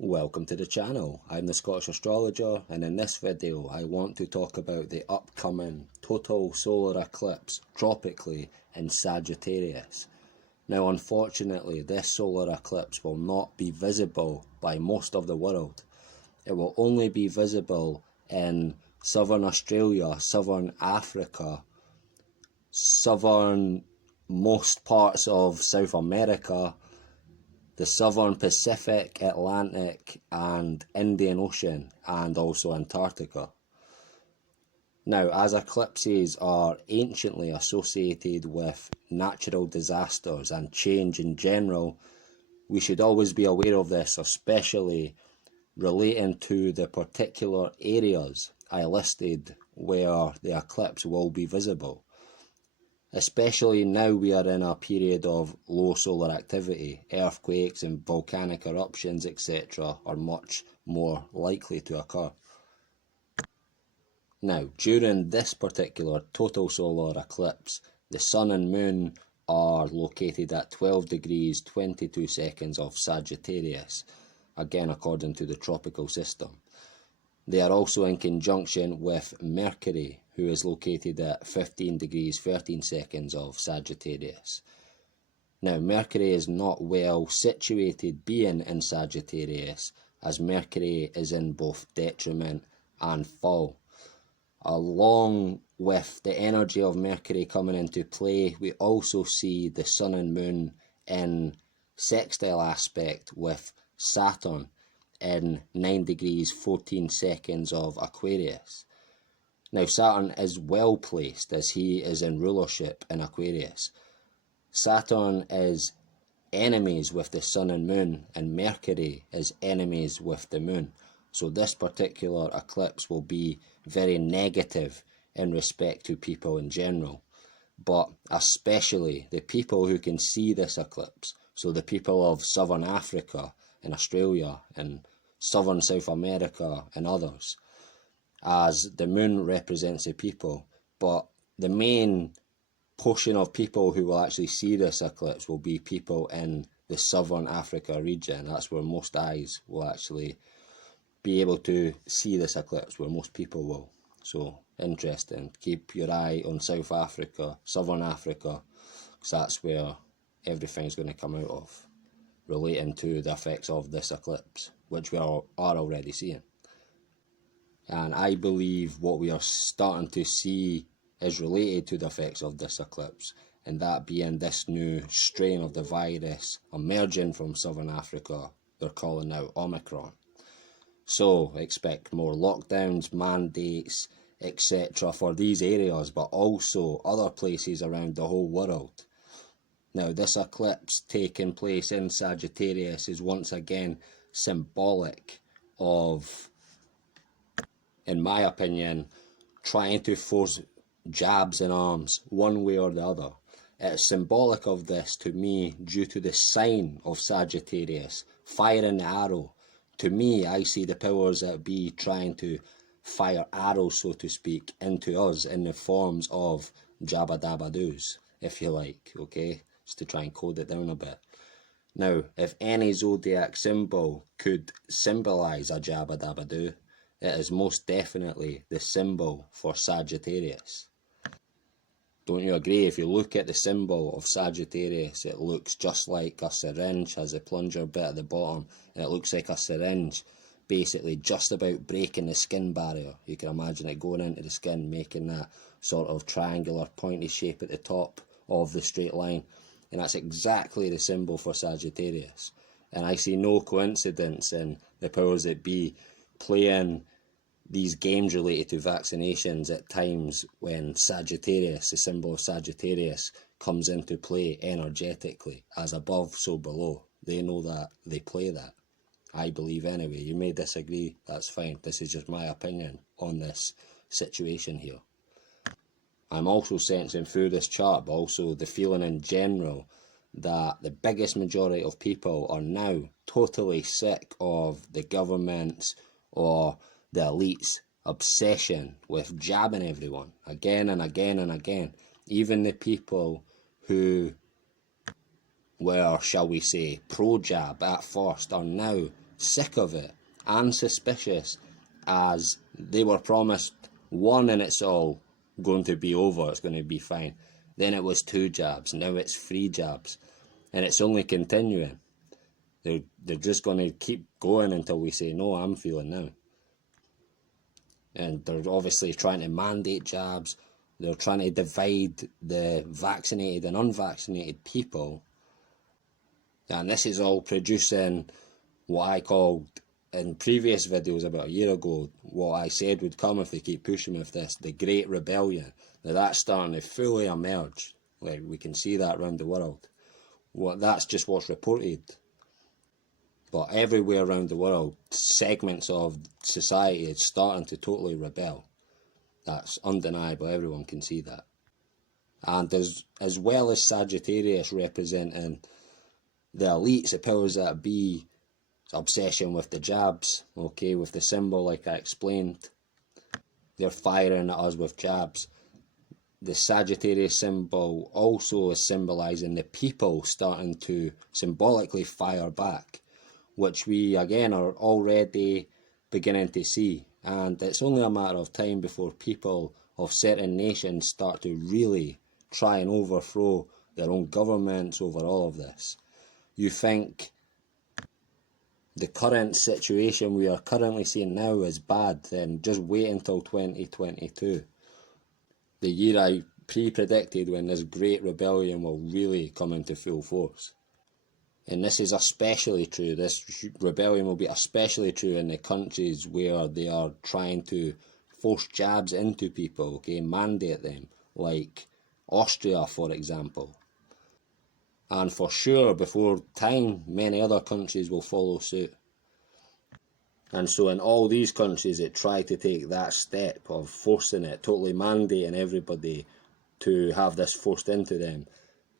Welcome to the channel. I'm the Scottish Astrologer, and in this video I want to talk about the upcoming total solar eclipse tropically in Sagittarius. Now unfortunately this solar eclipse will not be visible by most of the world. It will only be visible in southern Australia, southern Africa, southern most parts of South America, the southern Pacific, Atlantic and Indian Ocean, and also Antarctica. Now, as eclipses are anciently associated with natural disasters and change in general, we should always be aware of this, especially relating to the particular areas I listed where the eclipse will be visible. Especially now we are in a period of low solar activity, earthquakes and volcanic eruptions etc. are much more likely to occur. Now, during this particular total solar eclipse, the Sun and Moon are located at 12 degrees 22 seconds of Sagittarius, again according to the tropical system. They are also in conjunction with Mercury, who is located at 15 degrees 13 seconds of Sagittarius. Now, Mercury is not well situated being in Sagittarius, as Mercury is in both detriment and fall. Along with the energy of Mercury coming into play, we also see the Sun and Moon in sextile aspect with Saturn in 9 degrees 14 seconds of Aquarius. Now, Saturn is well placed as he is in rulership in Aquarius. Saturn is enemies with the Sun and Moon, and Mercury is enemies with the Moon. So this particular eclipse will be very negative in respect to people in general, but especially the people who can see this eclipse. So the people of Southern Africa and Australia and Southern South America and others, as the Moon represents the people, but the main portion of people who will actually see this eclipse will be people in the Southern Africa region. That's where most eyes will actually be able to see this eclipse, where most people will. So interesting. Keep your eye on South Africa, Southern Africa, because that's where everything's going to come out of, relating to the effects of this eclipse, which we are already seeing. And I believe what we are starting to see is related to the effects of this eclipse, and that being this new strain of the virus emerging from Southern Africa. They're calling now Omicron. So expect more lockdowns, mandates, etc. for these areas, but also other places around the whole world. Now, this eclipse taking place in Sagittarius is once again symbolic of, in my opinion, trying to force jabs in arms one way or the other. It's symbolic of this to me due to the sign of Sagittarius, firing the arrow. To me, I see the powers that be trying to fire arrows, so to speak, into us in the forms of jabba dabba doos, if you like, okay? Just to try and code it down a bit. Now, if any zodiac symbol could symbolise a jabba dabba doo, it is most definitely the symbol for Sagittarius. Don't you agree? If you look at the symbol of Sagittarius, it looks just like a syringe, has a plunger bit at the bottom, and it looks like a syringe basically just about breaking the skin barrier. You can imagine it going into the skin, making that sort of triangular pointy shape at the top of the straight line, and that's exactly the symbol for Sagittarius. And I see no coincidence in the powers that be playing these games related to vaccinations at times when Sagittarius, the symbol of Sagittarius, comes into play energetically, as above so below. They know that, they play that. I believe anyway. You may disagree, that's fine. This is just my opinion on this situation here. I'm also sensing through this chart, but also the feeling in general, that the biggest majority of people are now totally sick of the government's or the elite's obsession with jabbing everyone again and again and again. Even the people who were, shall we say, pro-jab at first are now sick of it and suspicious, as they were promised one and it's all going to be over, it's going to be fine. Then it was 2 jabs, now it's 3 jabs, and it's only continuing. They're just going to keep going until we say, no, I'm feeling now. And they're obviously trying to mandate jabs. They're trying to divide the vaccinated and unvaccinated people. And this is all producing what I called in previous videos about a year ago, what I said would come if they keep pushing with this, the Great Rebellion. Now that's starting to fully emerge. Like, we can see that around the world. That's just what's reported. But everywhere around the world, segments of society is starting to totally rebel. That's undeniable, everyone can see that. And as well as Sagittarius representing the elites, the powers that be, obsession with the jabs, okay, with the symbol like I explained. They're firing at us with jabs. The Sagittarius symbol also is symbolising the people starting to symbolically fire back, which we again are already beginning to see. And it's only a matter of time before people of certain nations start to really try and overthrow their own governments over all of this. You think the current situation we are currently seeing now is bad, then just wait until 2022. The year I pre-predicted when this great rebellion will really come into full force. And this is especially true, this rebellion will be especially true in the countries where they are trying to force jabs into people, okay, mandate them, like Austria, for example. And for sure, before time, many other countries will follow suit. And so in all these countries that try to take that step of forcing it, totally mandating everybody to have this forced into them,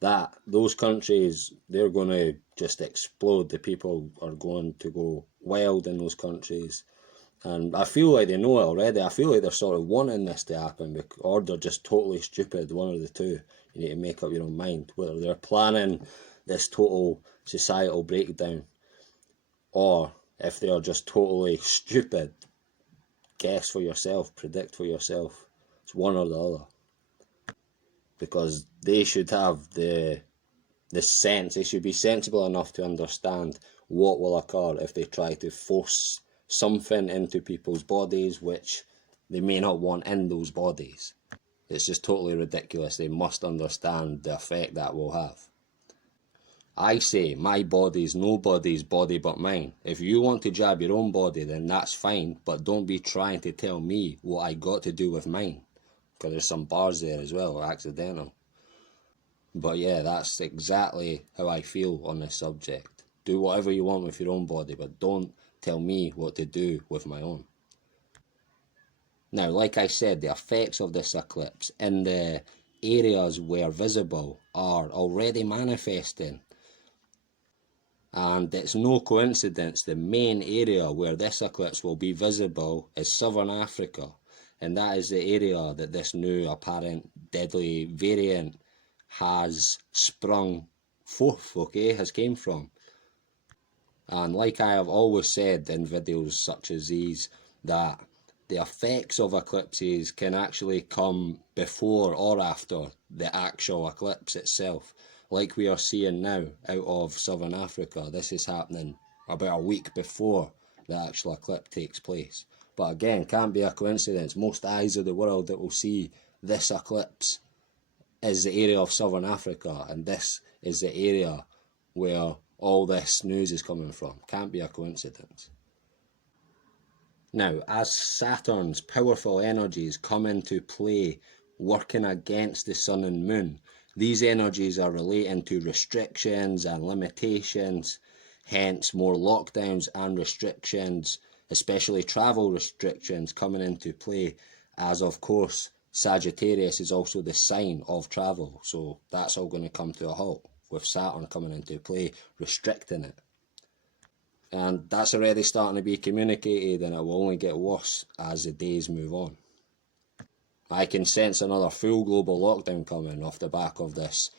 that those countries, they're going to just explode. The people are going to go wild in those countries. And I feel like they know it already. I feel like they're sort of wanting this to happen, or they're just totally stupid, one of the two. You need to make up your own mind whether they're planning this total societal breakdown, or if they are just totally stupid. Guess for yourself, predict for yourself. It's one or the other. Because they should have the sense, they should be sensible enough to understand what will occur if they try to force something into people's bodies which they may not want in those bodies. It's just totally ridiculous. They must understand the effect that will have. I say my body's nobody's body but mine. If you want to jab your own body, then that's fine, but don't be trying to tell me what I got to do with mine. Because there's some bars there as well, accidental. But yeah, that's exactly how I feel on this subject. Do whatever you want with your own body, but don't tell me what to do with my own. Now, like I said, the effects of this eclipse in the areas where visible are already manifesting. And it's no coincidence the main area where this eclipse will be visible is Southern Africa. And that is the area that this new apparent deadly variant has sprung forth, okay, has came from. And like I have always said in videos such as these, that the effects of eclipses can actually come before or after the actual eclipse itself. Like we are seeing now out of Southern Africa, this is happening about a week before the actual eclipse takes place. But again, can't be a coincidence. Most eyes of the world that will see this eclipse is the area of Southern Africa, and this is the area where all this news is coming from. Can't be a coincidence. Now, as Saturn's powerful energies come into play, working against the sun and moon, these energies are relating to restrictions and limitations, hence more lockdowns and restrictions, especially travel restrictions coming into play, as of course Sagittarius is also the sign of travel, so that's all going to come to a halt with Saturn coming into play, restricting it. And that's already starting to be communicated, and it will only get worse as the days move on. I can sense another full global lockdown coming off the back of this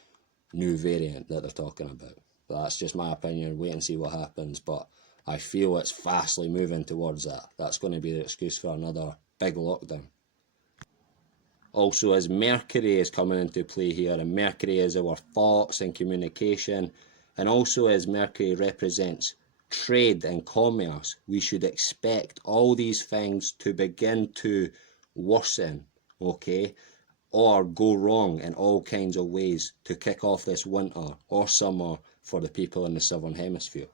new variant that they're talking about. But that's just my opinion, wait and see what happens. But I feel it's fastly moving towards that. That's going to be the excuse for another big lockdown. Also, as Mercury is coming into play here, and Mercury is our thoughts and communication, and also as Mercury represents trade and commerce, we should expect all these things to begin to worsen, okay, or go wrong in all kinds of ways to kick off this winter or summer for the people in the southern hemisphere.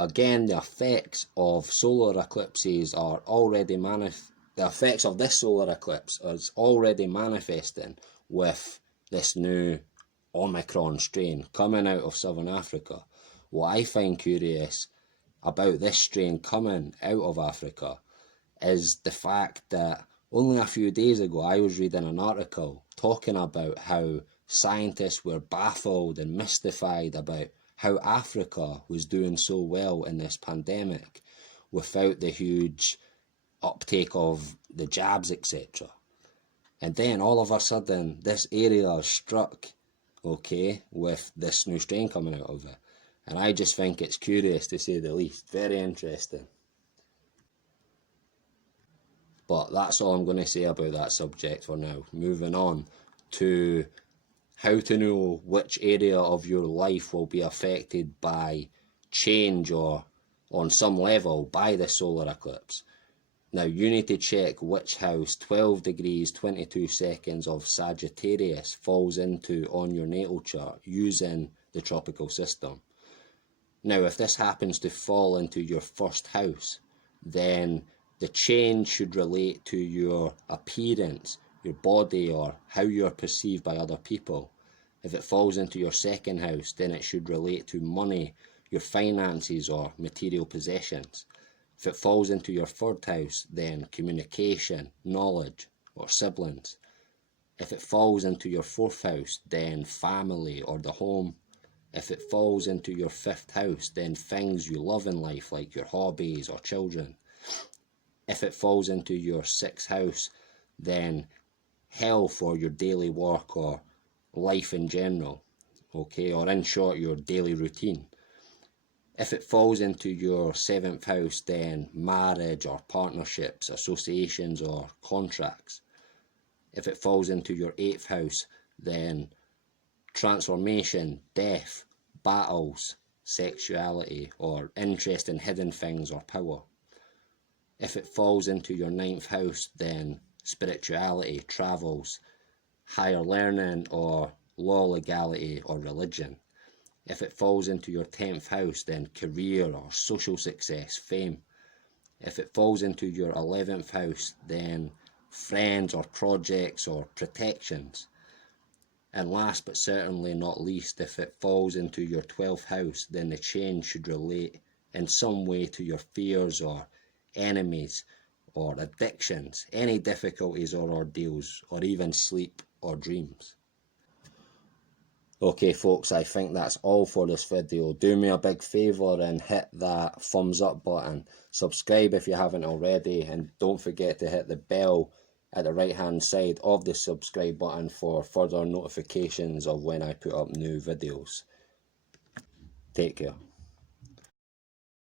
Again, the effects of solar eclipses are already the effects of this solar eclipse is already manifesting with this new Omicron strain coming out of Southern Africa. What I find curious about this strain coming out of Africa is the fact that only a few days ago I was reading an article talking about how scientists were baffled and mystified about how Africa was doing so well in this pandemic without the huge uptake of the jabs, etc. And then all of a sudden this area is struck, okay, with this new strain coming out of it. And I just think it's curious, to say the least. Very interesting. But that's all I'm going to say about that subject for now. Moving on to how to know which area of your life will be affected by change or on some level by the solar eclipse. Now you need to check which house 12 degrees 22 seconds of Sagittarius falls into on your natal chart using the tropical system. Now if this happens to fall into your first house, then the change should relate to your appearance, your body, or how you're perceived by other people. If it falls into your second house, then it should relate to money, your finances, or material possessions. If it falls into your third house, then communication, knowledge, or siblings. If it falls into your fourth house, then family or the home. If it falls into your fifth house, then things you love in life, like your hobbies or children. If it falls into your sixth house, then health or your daily work or life in general, okay, or in short, your daily routine. If it falls into your seventh house, then marriage or partnerships, associations or contracts. If it falls into your eighth house, then transformation, death, battles, sexuality, or interest in hidden things or power. If it falls into your ninth house, then spirituality, travels, higher learning, or law, legality, or religion. If it falls into your 10th house, then career or social success, fame. If it falls into your 11th house, then friends or projects or protections. And last but certainly not least, if it falls into your 12th house, then the change should relate in some way to your fears or enemies or addictions, any difficulties or ordeals, or even sleep or dreams. Okay folks, I think that's all for this video. Do me a big favour and hit that thumbs up button. Subscribe if you haven't already, and don't forget to hit the bell at the right hand side of the subscribe button for further notifications of when I put up new videos. Take care.